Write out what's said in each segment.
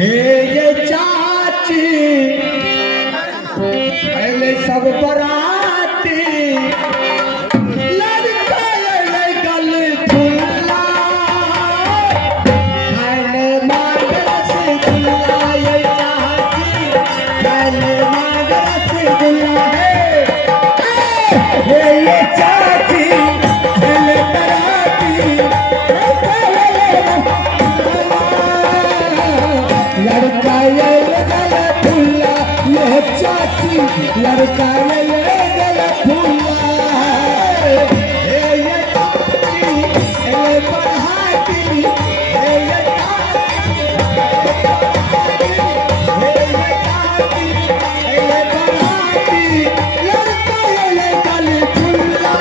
ये चाची पहले सब बराती लड़का ये गल खुला पहले मांग रसगुल्ला ये चाची पहले मांग रसगुल्ला है ये चाची पहले बराती लड़का ये गला फूला ये चाची लड़का ये गला फूला ये चाची ये बढ़ाती ये चाची ये बढ़ाती लड़का ये गला फूला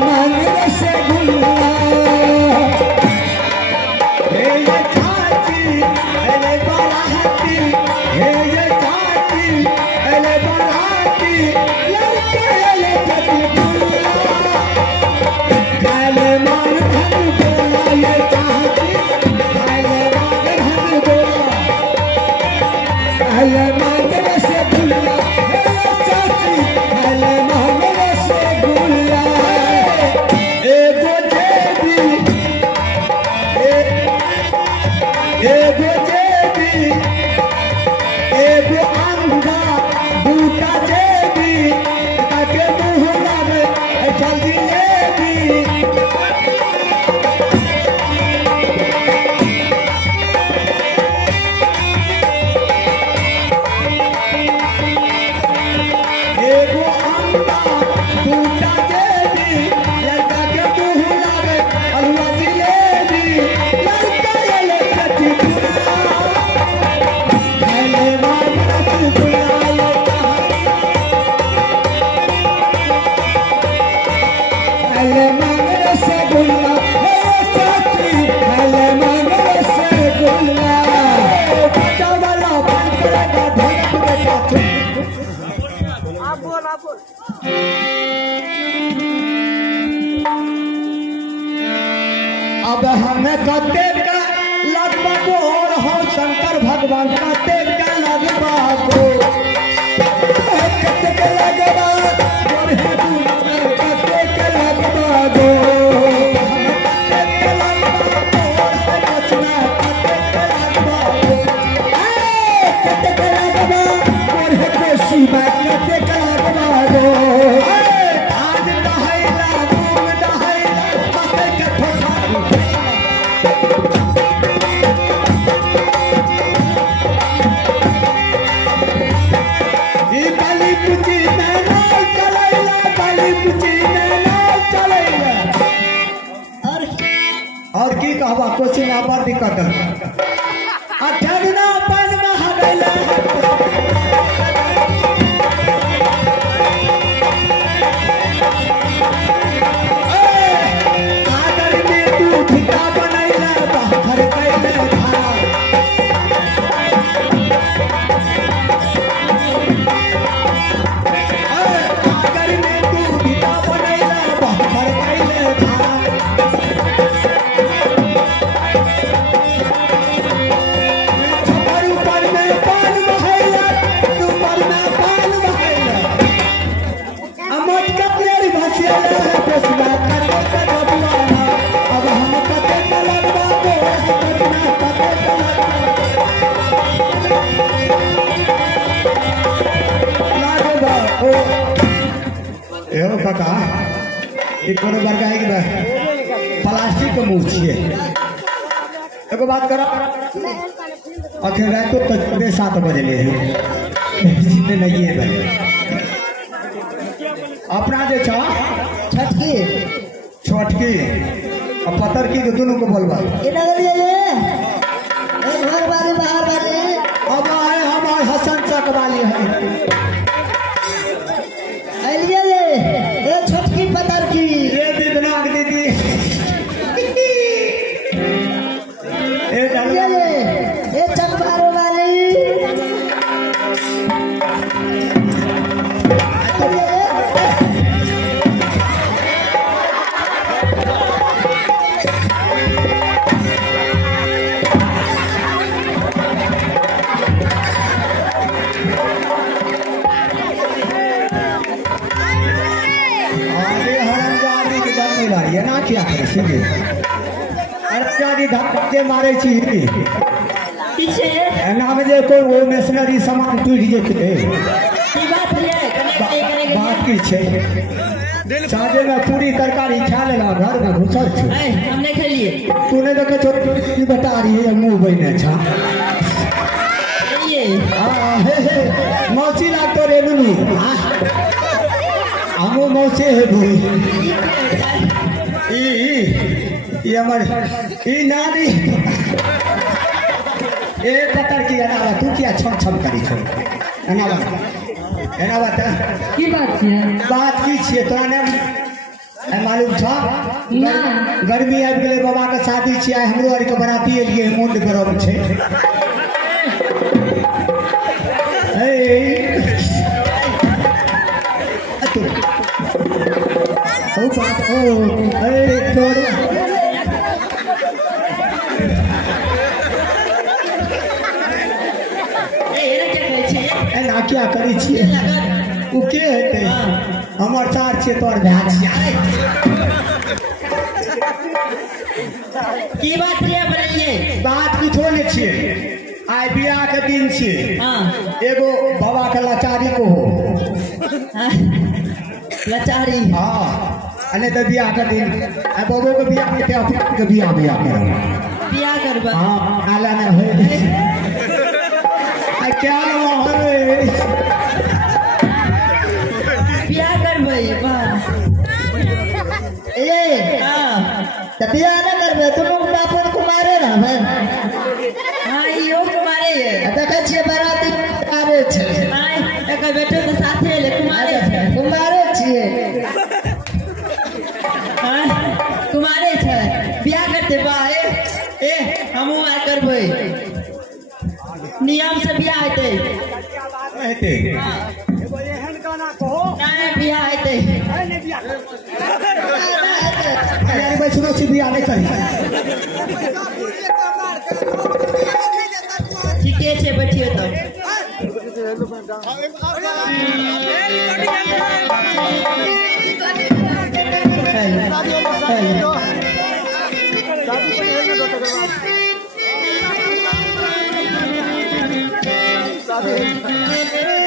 मांग रसगुल्ला हे ये चाची अरे बराती हे ये चाची अरे बराती लड़के ये रसगुल्ला काले मांग रसगुल्ला ये चाची काले मांग रसगुल्ला काले मांग रसगुल्ला हे चाची काले मांग रसगुल्ला एगो अंधा दूटा जेबी ताके मुहरा में जल्दी लेबी एगो अंधा दूटा जेबी लड़का के मुहरा में हलवा जिलेबी लड़का ये लड़की अब हमें कते का लगभग और हो शंकर भगवान कते का लगभग कते का लगभग और है कते का लगभग कते का लगभग और है कोशी में कते का लगभग आज दहाइला घूम दहाइला कते का और की कहवा कोचिंग पर दिक्कत अठगना पान में हगैला आगर में तू ठिका बनैला बाहर कैला आगर में तू ठिका बनैला बाहर कैला काका एक कोनो बरका है कि प्लास्टिक के मूर्ति है एगो बात करो अखन रात को 7 बजे ले जितने नहीं है भाई अपना जे छ छटकी और पत्थर की दोनों को बोलवा इधर लिए घर वाले बाहर वाले अब आए हम आए हसन चक वाली है छोटकी पत्थर की ये दीदनाक दीदी ये चकबारो वाली ठीक है अरे जानी धक्के मारे छी पीछे नाम जे कोई वो मशीनरी सामान टूट जेते की बात है कने बात की छे साजे में पूरी तरकारी खा लेला घर में घुसल छ हम नहीं खेलिए तूने देखे छोटी बता रही है मुंह बने छा ये मौसी लागतो रे नुनु हमो मौसी है बोई ये हमर ई नानी ए पतर की अनावा तू क्या छम छम करी छो अनावा की बात है बात की छे तोरा ने मालूम छ ना गर्मी आबि गेलै बाबा के शादी छी आइ हमरो आर के बराती एलिए मुंड गरम छे ए ओ बात ओ ए तोड़ ना क्या करी छिए उ के हेते हमर चार छे तोर भाई छिए की बात रे बनलिए बात किछो ने छिए आइ बियाह के दिन छिए हां एगो बाबा के लाचारी को हो लाचारी हां अने त बियाह के दिन आ बाबू के बियाह के अपन के बियाह करो बियाह करबा हां आला ने होय आ क्या है बियाह करबै वाह ए हां त बियाह न करबे तुम बापन कुमारे रहबे हां यो कुमारे है देखे छिए बराती आवे छे हां एकर बेटो के साथे ले कुमारे है कुमारे छिए हां कुमारे छै बियाह करते बा ए हमहु आ करबै नियम से बियाह हेतै हेतै एगो एहन गाना कहो काहे बियाह हेतै नहीं बियाह अरे भाई सुनो सी बियाह नहीं करी ठीके छै बैठियो त शादी